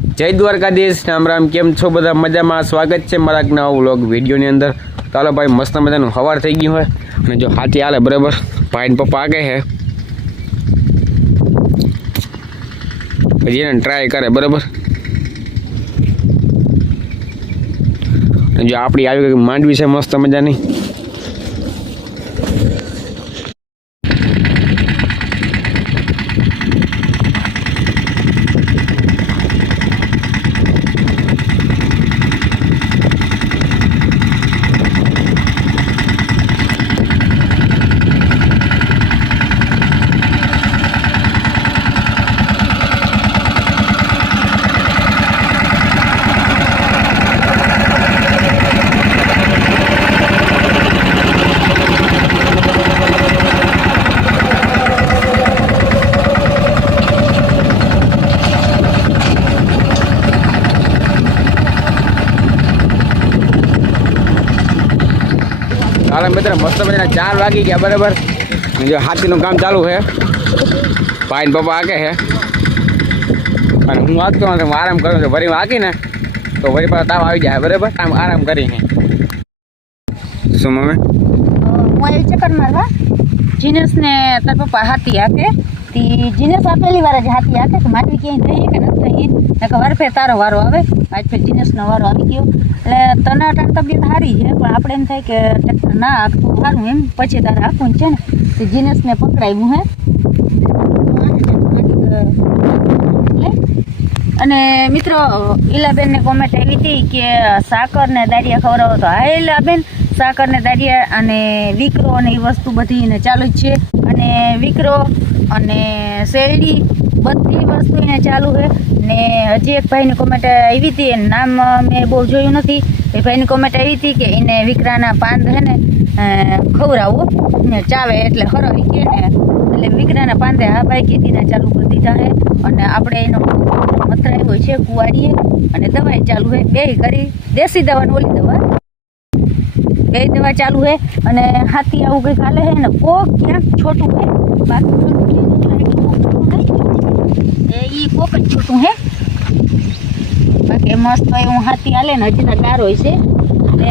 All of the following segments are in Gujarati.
જય દ્વારકાધીશ, રામ રામ. કેમ છો બધા? મજામાં? સ્વાગત છે મારા એક નવા વ્લોગ વિડીયોની અંદર. ચાલો ભાઈ, મસ્ત મજાનું સવાર થઈ ગયું હોય અને જો હાથી હાલે બરાબર. ભાઈ પપ્પા આગે છે પછી એને ટ્રાય કરે બરાબર. જો આપણી આવી ગઈ માંડવી છે મસ્ત મજાની. હાલ મિત્ર મસ્ત મજાના 4 વાગી ગયા બરાબર. જો હાથીનું કામ ચાલુ છે, ભાઈ ને પપ્પા આગે છે અને હું વાગતો નથી, હું આરામ કરું છું. વરી વાગી ને તો વરી પાછા તાવ આવી જાય બરાબર. આરામ કરીને શું મમ્મી હું આવી ચક્કર મારવા જીનેશ ને તાર પપ્પા હાથી હાકે તી જીનેશ આ પહેલી વાર જ હાથી હાકે કે માંડવી ક્યાંય ગઈ કે નથી ગઈ ને વાર ફેર તારો વારો આવે. આજ ફેર જીનેશનો વારો આવી ગયો એટલે તને અટાણ તબિયત સારી છે પણ આપણે એમ થાય કે ટ્રેક્ટર ના હાંકતું સારું એમ પછી તારે હાંકવું છે ને તે જીનેશને પકડાવ્યું હે. અને મિત્રો ઈલાબેનને કોમેન્ટ આવી હતી કે સાકર ને દાળિયા ખવડાવો તો હા ઈલાબેન, સાકર ને દાળિયા અને વિકરો અને એ વસ્તુ બધી એને ચાલુ જ છે. અને વિકરો અને શેરડી બધી વસ્તુ એને ચાલુ છે. ને હજી એક ભાઈની કોમેન્ટ આવી હતી, એનું નામ મેં બહુ જોયું નથી. એ ભાઈની કોમેન્ટ આવી હતી કે એને વિકરાના પાંદ છે ને ખવડાવો ને ચાવે એટલે હરવી કે ને એટલે વિકરાના પાંદે હા ભાઈ ખેતીના ચાલુ કરી દીધા છે. અને આપણે એનો મથરાયો છે કુવાડીએ અને દવાઈ ચાલુ છે બે કરી, દેશી દવા ને ઓલી દવા બે દવા ચાલુ છે. અને હાથી આવું કંઈક હાલે છે ને કોક ક્યાંક છોટું છે, બાકી એ કોક જ છોટું છે. બાકી મસ્ત એવું હાથી હાલે ને હજી ડાર હોય છે ને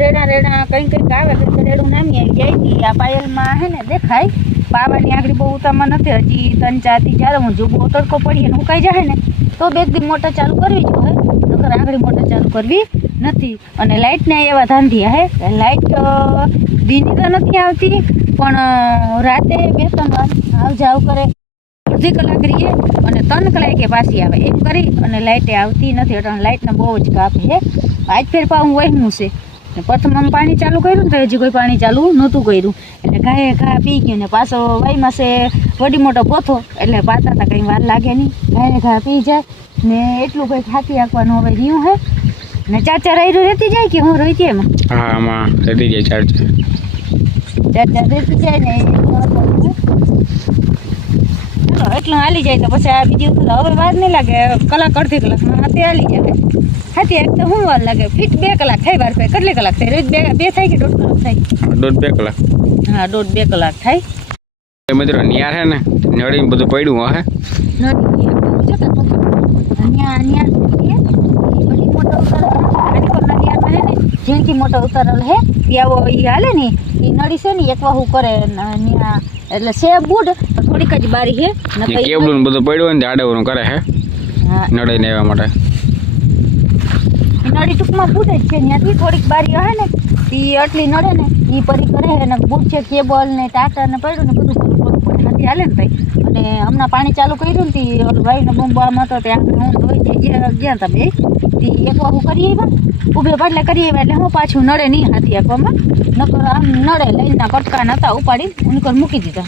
રેડા રેડા કંઈ કંઈક આવે કંઈક રેડું નામી આવી જાય હતી. આ પાયલમાં છે ને દેખાય પાવાની આગળ બહુ ઉતામાં નથી, હજી 3-4 થી જ્યારે હું જો બહુ તડકો પડીએ ને ઉકાઈ જાય ને તો બે દી મોટર ચાલુ કરવી જોઈએ, નકર આગળ મોટર ચાલુ કરવી નથી. અને લાઇટને એવા ધાંધિયા હે, લાઇટ દીની તો નથી આવતી પણ રાતે 2-3 વાર આવ જાવ કરે, અડધી કલાક રહીએ અને 3 કલાકે પાછી આવે એમ કરી અને લાઇટે આવતી નથી. એટલે લાઇટને બહુ જ કાપ છે. આજ ફેર પાવું વહેમું છે ને પ્રથમ પાણી ચાલુ કર્યું ને તો હજી કોઈ પાણી ચાલુ નહોતું કર્યું એટલે ઘાએ ઘા પી ગયું ને પાછો વાઈમાં છે વડી મોટો પોથો એટલે પાછા તો કંઈ વાર લાગે નહીં, ઘાએ ઘા પી જાય ને એટલું કંઈક હાથી આપવાનું હવે રહ્યું હે. ને 4-4 આયરું રહેતી જાય કે હું રહી એમાં? હા, આમાં રહેતી જાય 4-4 રહેતી જાય ને એટલું હાલી જાય તો પછી આ બીજું હવે વાર નહીં લાગે, કલાક અડધી કલાકમાં હાથી હાલી જાય. હાથી એક તો શું વાર લાગે, ફીટ 2 કલાક થાય. વાર થાય કેટલી કલાક થાય? રોજ 2 થાય કે 1.5 કલાક થાય? 1.5-2 કલાક. હા, 1.5-2 કલાક થાય. મિત્રો નિયાર હે ને નડી બધું પડ્યું હે જેનથી મોટો ઉતારેલ હે ત્યાં એ હાલે ને એ નડી છે ને એક વાહુ કરે એટલે છે બુડ થોડીક જ બારી હે કેબલું બધું પડ્યું ને આડેવરું કરે હે નડે ને એવા માટે નડી ટૂંકમાં બુડ જ છે. ત્યાંથી થોડીક બારી હે ને એ આટલી નડે ને એ પરી કરે ને બુડ છે, કેબલ ને ટાટર ને પડ્યું ને બધું પૂરું પડે હાથી હાલે ને ભાઈ. અને હમણાં પાણી ચાલુ કર્યું ને તી ભાઈને બોમ્બામાં હતો ત્યાં હું ધોઈ ગયા હતા બે તી એક વાહુ કરી આવ્યા ઊભે પાટલે કરી આવ્યા એટલે હું પાછું નડે નહીં હાથી આપવામાં, નકર આમ નડે લઈને કટકા નતા ઉપાડી ઉનકર મૂકી દીધા.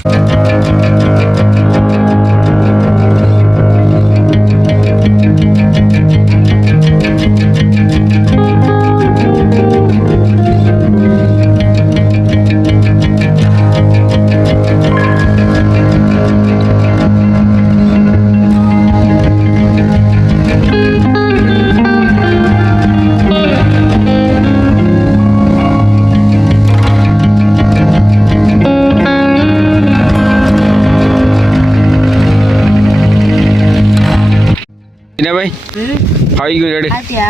આવી ગયું રેડી હાથી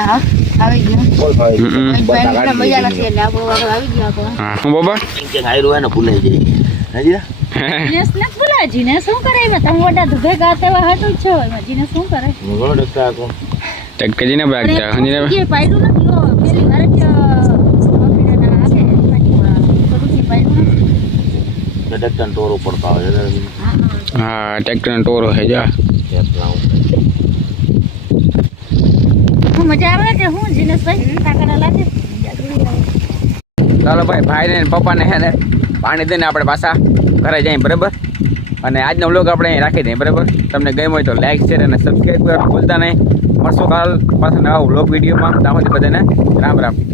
આવી ગયું બોલ ભાઈ ભાઈ મજા નથી એટલે આપણો વારો આવી ગયો આપણો હા હું બાબા કે આયરો એને ભૂલાઈ જાય હજી જીનેશ ને બોલા જીનેશ શું કરે એમાં તમે વડા તો ભેગા તેવા હતું જ છો એમાં જીનેશ શું કરે ઘણો ડકતા કો ટક્કે જીને ભાગતા હંજીને કે પાડ્યું નથી ઓ પેલી વાર જ ઓફિસના આગે થોડું કે પાડ્યું નથી ડકતા ટોરો પડતા હોય હા ટ્રેક્ટરનો ટોરો હે જા હું મજા આવે કે હું જીનેશભાઈ કાકાના લાગે ચાલો ભાઈને ને પપ્પાને હે ને પાણી દઈને આપણે પાછા ઘરે જઈએ બરાબર અને આજનો વ્લોગ આપણે અહીં રાખી દઈએ બરાબર તમને ગમ્યો હોય તો લાઈક શેર અને સબસ્ક્રાઈબ કરવાનું ભૂલતા નહીં મળશું કાલ પાછા નવા વ્લોગ વિડીયોમાં ત્યાં સુધી બધાને રામ રામ